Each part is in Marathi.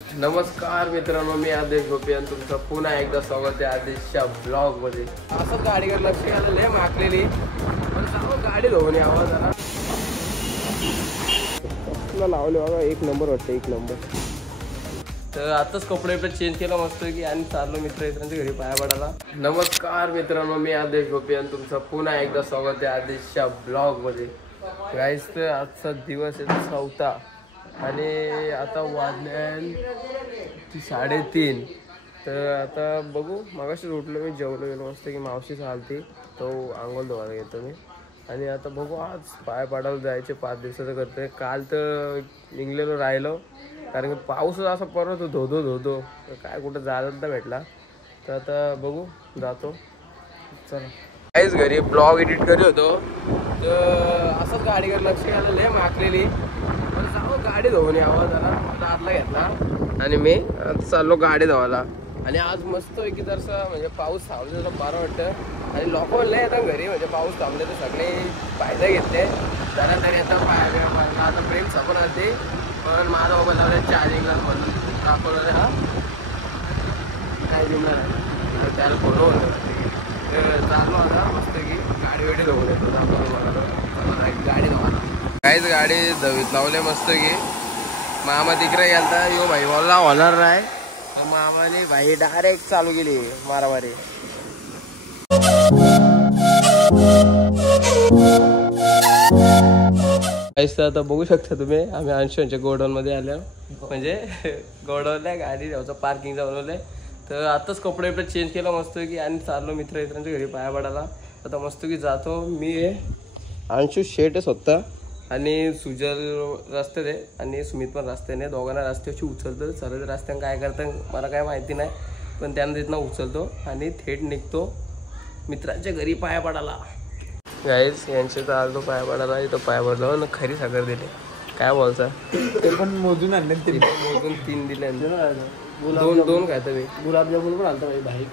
नमस्कार मित्रांनो, मी आदेश गोपी आणि तुमचं पुन्हा एकदा स्वागत आहे आदेशच्या ब्लॉग मध्ये. असंच गाडीवर लक्ष घालून लय माकलेली पण गाडी धुवून आवाज आला लावले बघा. एक नंबर वाटतं, एक नंबर. तर आताच कपडे चेंज केला मस्त की आणि चाललो मित्रांच्या घरी पाया पडायला. नमस्कार मित्रांनो, मी आदेश गोपी आणि तुमचं पुन्हा एकदा स्वागत आहे आदेशच्या ब्लॉग मध्ये. गाईस, तर आजचा दिवस आहे 4था आणि आता वाजले 3:30. तर आता बघू. मागाशीच उठलो मी, जेवलो गेलो मस्त की मावशी चालती तो आंघोळ धुवायला घेतो मी. आणि आता बघू, आज पाय पाडायला जायचे 5 दिवसाचं करतोय. काल तर निघलेलो राहिलो कारण की पाऊस असा परत धोधो काय कुठं जायला नाही भेटला. तर आता बघू, जातो. चला काहीच घरी ब्लॉग एडिट करत होतो तर असंच गाडीवर लक्ष घालून लय माकलेली पण गाडी धुवून आवाज आला. आतला घेतला आणि मी चाललो गाडी धुवायला. आणि आज मस्त की जरसं म्हणजे पाऊस थांबले तर बरं वाटतं. आणि लोक म्हणले येतात घरी म्हणजे पाऊस थांबले तर सगळे फायदा घेतले जरा तरी आता पाया. आता ब्रेक सपून आली पण माझा मोबाईल लावला चार्जिंगला म्हणून दाखवलं हा काय जिंकणार आहे त्याला फोटो होतं. चाललो आता मस्त की गाडी वेडी धुवून येतो. गाडी धुवायला काहीच गाडी धवीत लावले मस्त की. मामा तिकडे गेलता यो भाई बोलला होणार नाही तर मामाने भाई डायरेक्ट चालू केली मारामारी. आता बघू शकता तुम्ही, आम्ही अंशूंच्या गोडाऊन मध्ये आलो. म्हणजे गोडाऊनला गाडी द्यायचं पार्किंगचा बनवलंय. तर आताच कपडे चेंज केलं मस्त की आणि चाललो मित्रांच्या घरी पाया पडायला. आता मस्त की जातो मी. अंशू शेटच होता आणि सुजल रस्त्यात आहे आणि सुमित पण रस्त्याने. दोघांना रस्त्याची उचलतो. चालत रस्त्याने काय करतं मला काय माहिती नाही पण त्यांना तिथनं उचलतो आणि थेट निघतो मित्रांच्या घरी पाया पडायला. गाईज यांचे तर आलो पाया पडायला. इथं पाया पडलो ना खरी साखर दिले. काय बोलता ते पण मोजून आणले. मोजून 3 दिले. दोन खायचं मी. गुलाबजामुन पण आणतो भाई.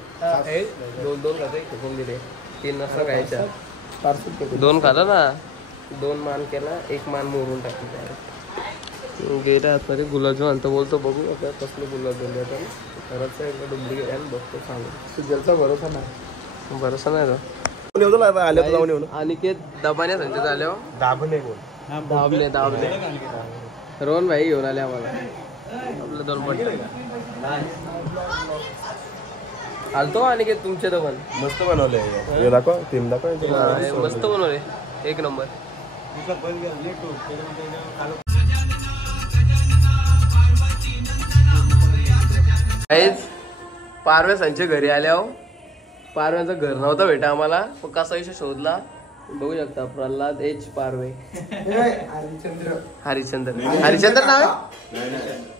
2 खाते फेकून दिले. 3 नसता खायच्या. 2 खाल्लं ना. 2 मान केला, 1 मान मोरून टाकली डायरेक्ट. गेल्या आतमध्ये गुलाबजाम आणतो बोलतो. बघू आता कसलं गुलाबजाम द्यायचं. खरंच एकदा डुप्लिकेट आहे बघतो सांगू. सुजलचा भरोसा नाही. भरोसा नाही तो. आणि ते दबाने सांगते झाल्यावर दाबले रोहन भाई घेऊन आले आम्हाला. आपलं 2 पट आलतो. आणि ते तुमचे तर पण मस्त बनवले. दाखवा टीम दाखवा. मस्त बनवले, एक नंबर. पारव्या सांच्या घरी आल्यावर पारव्याचं घर नव्हतं भेटा आम्हाला. मग कसा विषय शोधला बघू शकता. प्रल्हाद एच पारवे. हरिचंद्र नाव आहे.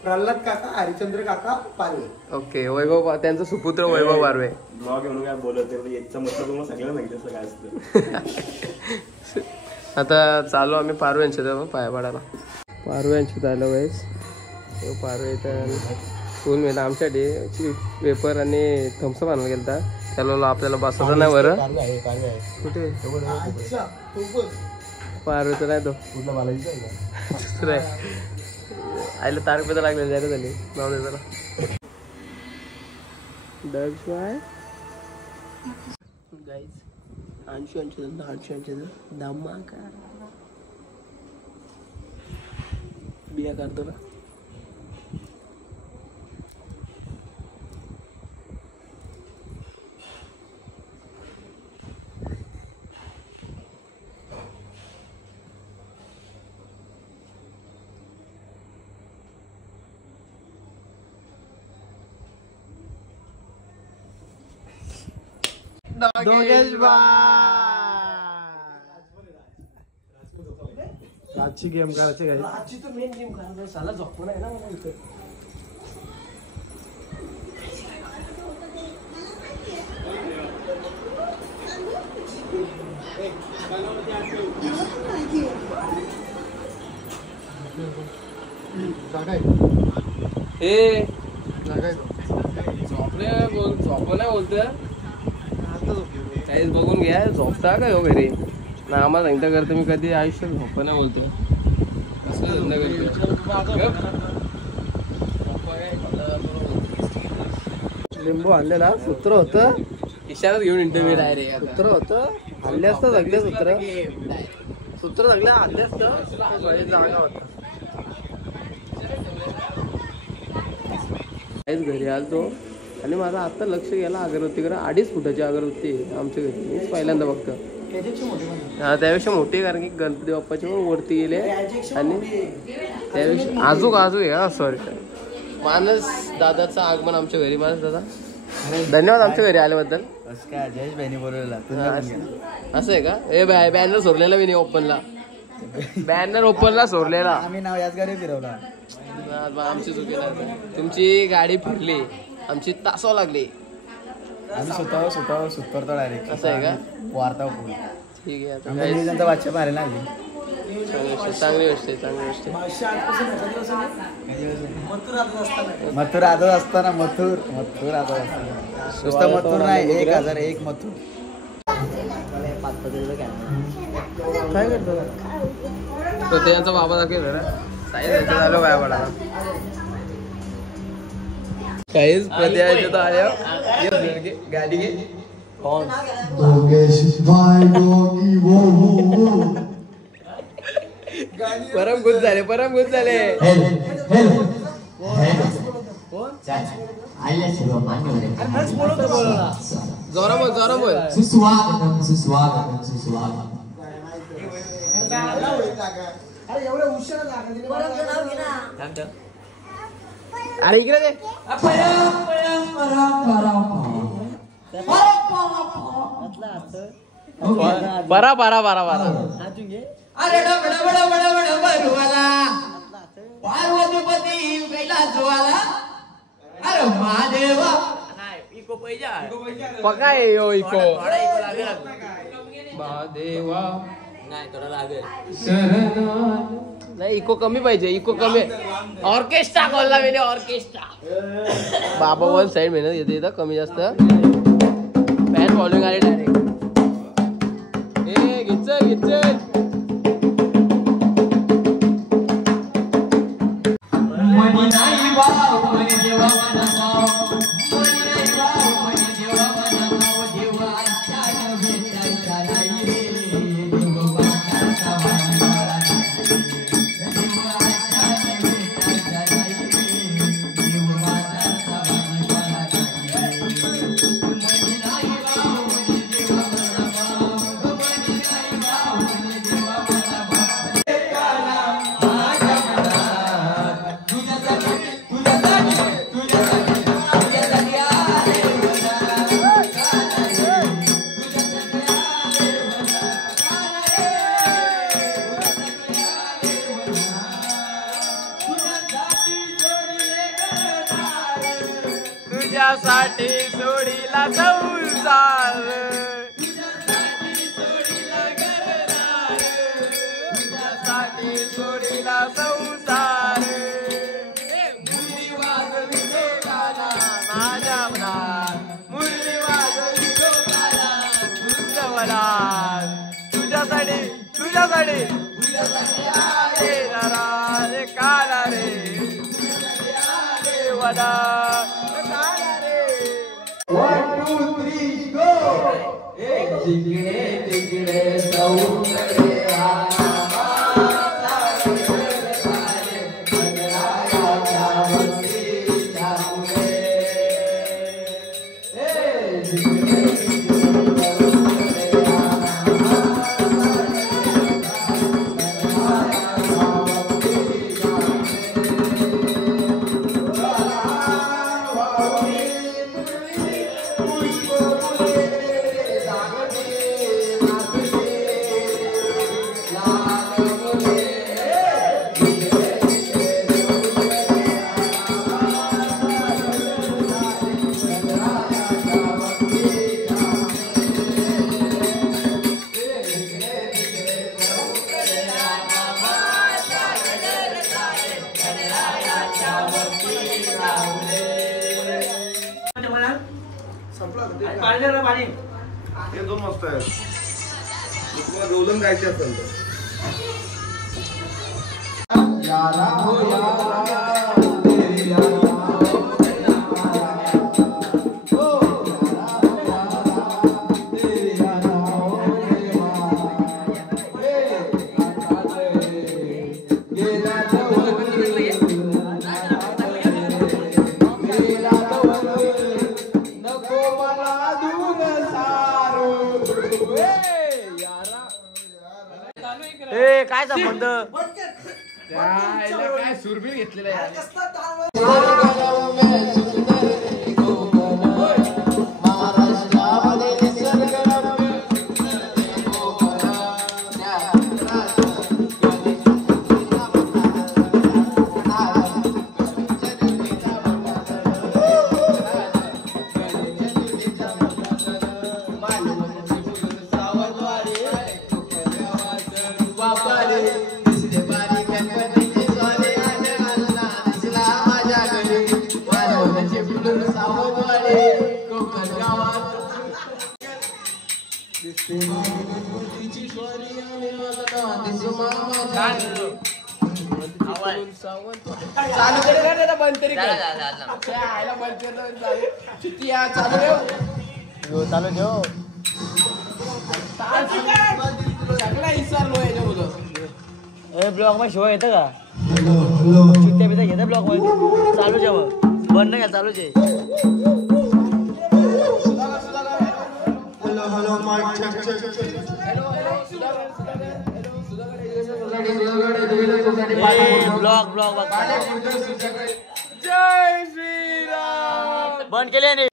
प्रल्हाद काका हरिचंद्र काका पारवे. ओके. वैभव त्यांचं सुपुत्र वैभव पारवे. आता चालू आम्ही पारव्यांच्या पाया पडायला. पारव्यांची चालू वेळेस पारवे फुल मिळाला आमच्यासाठी. पेपर आणि थम्सअप आणायला गेलता. त्याला आपल्याला बसवता नाही बरं. कुठे पारवेचं नाही तो दुसरं आहे. आईला तारपेता लागले जायला झाली नाव दे जरा. अंशू धमाका बिया काढतो ना. आजची गेम करायची काय. आजची तर मेन गेम करायचं. साला झोपू नाही ना मला इथं. हे झोपलं नाही बोलतोय. काहीच बघून घ्या. झोपता का हो घरी ना. आम्हाला सांगता करतो मी कधी आयुष्यात झोप नाही बोलतोय. कसं धंदा करतो लिंबू आणलेला सूत्र होतं इशारात घेऊन इंटरव्ह्यू डायरेक्ट सूत्र होतं आणले असतं सगळे सूत्र सूत्र सगळे आणले असतं जागा होता घरी आलतो आणि माझा आता लक्ष गेला अगरबत्तीकडे 2.5 फुटाची अगरबत्ती आमच्या घरी मीच पहिल्यांदा बघतो हा त्यापेक्षा मोठी कारण की गणपती बाप्पाची पण वरती गेले आणि त्यापेक्षा आजूक आहे का सॉरी मानस दादाचं आगमन आमच्या घरी. मानस दादा धन्यवाद आमच्या घरी आल्याबद्दल. जयेश बहिणी बोलवलेला असं आहे का? ए बॅनर सोडलेला मी नाही ओपनला बॅनर ओपनला सोडलेला आम्ही नाव याच गाडी फिरवला. आमची चुकी तुमची गाडी फिरली आमची तासवा लागली आम्ही स्वतः सुटतो डायरेक्ट. असं आहे का? वार्ता ठीक आहे त्यांचा बादशा मारायला लागली. चांगली गोष्ट आहे मथुर आदत असताना मथुर आदत असताना नुसतं मथुर नाही 1001 मथुर. काय करतो तो त्यांचा बाबा दाखवला झालं बाया पडा काहीच प्रत्याच्या तर आल्या गाडी घे परम गुज झाले जोरा बोल अरे इकडे दे बारा अरे पार्वतीपती कैलासवाला अरे महादेवा इको पैजा पकाय यो इको महादेवा नाही थोडा लागेल नाही इको कमी पाहिजे इको कमी ऑर्केस्ट्रा खोलला मी ऑर्केस्ट्रा बाबा वन साइड मेहनत येते इथं कमी जास्त फॅन फॉलोइंग आले डायरेक्ट घिच तुझ्यासाठी सोडीला संसार तुझ्यासाठी सोडीला संसार मुरली वाजवी लोकाला माझ्या मनात मुरली वाजवी लोकाला तुझ्या मनात तुझ्यासाठी आले जरा रे काला रे वडा तिकडे हे 2 वाजता आहे तुम्हाला रोलन गायचे असेल तर संबंध काय सुरबीर घेतलेला आहे चालू करे ना बंद तरी चालू ठेव सगळा विसरलो याच्याबद्दल ब्लॉग मध्ये शो येतं का चिट्ट्या बिट्या घेतं ब्लॉग मध्ये चालूच आहे मग बंद नाही का चालूच आहे ब्लॉग ब्लॉग जय श्रीराम बंद केले नाही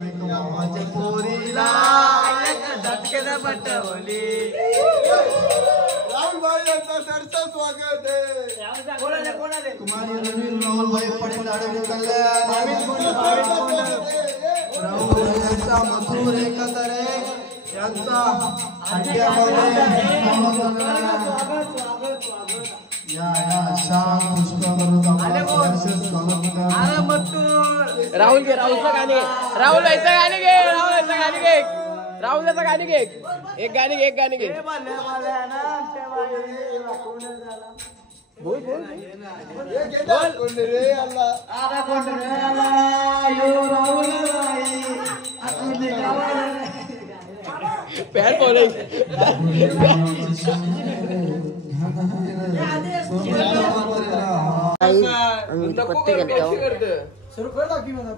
राहुल भाई यांचं सरचं स्वागत आहे कुमारी रवींद्र राहुल भाई पटेल राहुल यांचा मथुर एकंदर आहे यांचा राहुल घे राहुलचं गाणे राहुल याचं गाणे घे राहुल याचं गाणे घे राहुल याचं गाणे घे एक गाणे घे एक गाणे घे बोल बोल पॅन बोले पत्ते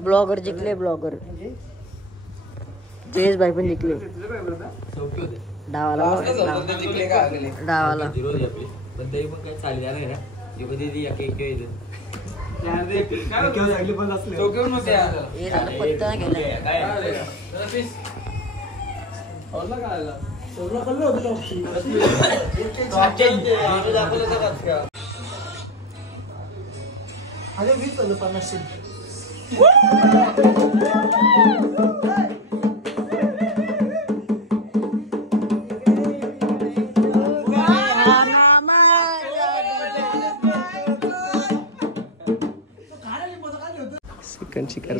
ब्लॉगर जिंकले ब्लॉगर जयेश भाई पण जिंकले डावाला डावाला पत्ता अरे 20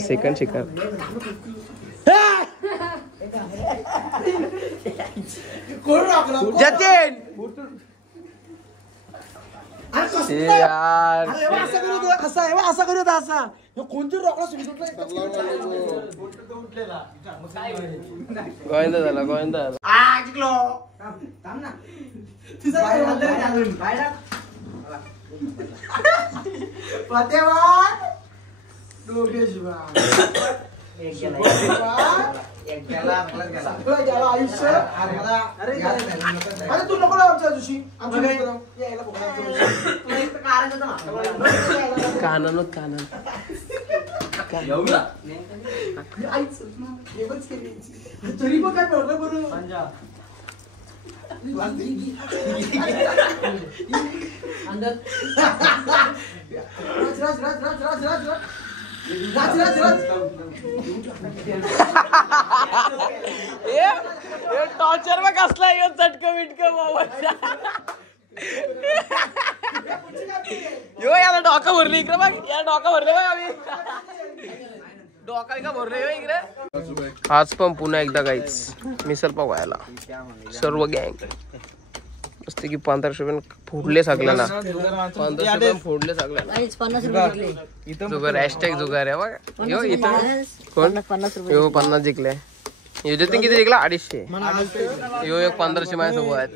सेकंड शिकार जतीन यार असा करू असा कोणती गोविंदा झाला गोविंदा झाला आयुष्य अरे तू नको आमच्या दिवशी कानन कानन तरी पण काय प्रॉब्लेम बरोबर टॉर्चर मग कसला येऊन चटक बिटक यो याला डोका भरली इकडे बघ या डोका भरले बघ आम्ही डोका का भरले इकडे आज पण पुन्हा एकदा काहीच मिसळ पाव व्हायला सर्व गँग मस्त की 1500 रुपये फोडले सगळ्यांना 1500 रुपये फोडले सगळ्यांना जुगार हॅशटॅग जुगार आहे बघा यो इथं कोण 50 जिंकले यो जतीन किती जिंकला 250 यो एक 1500 माझ्यासोबत आहेत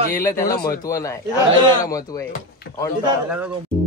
गेलं त्याला महत्व नाही त्याला महत्व आहे ऑन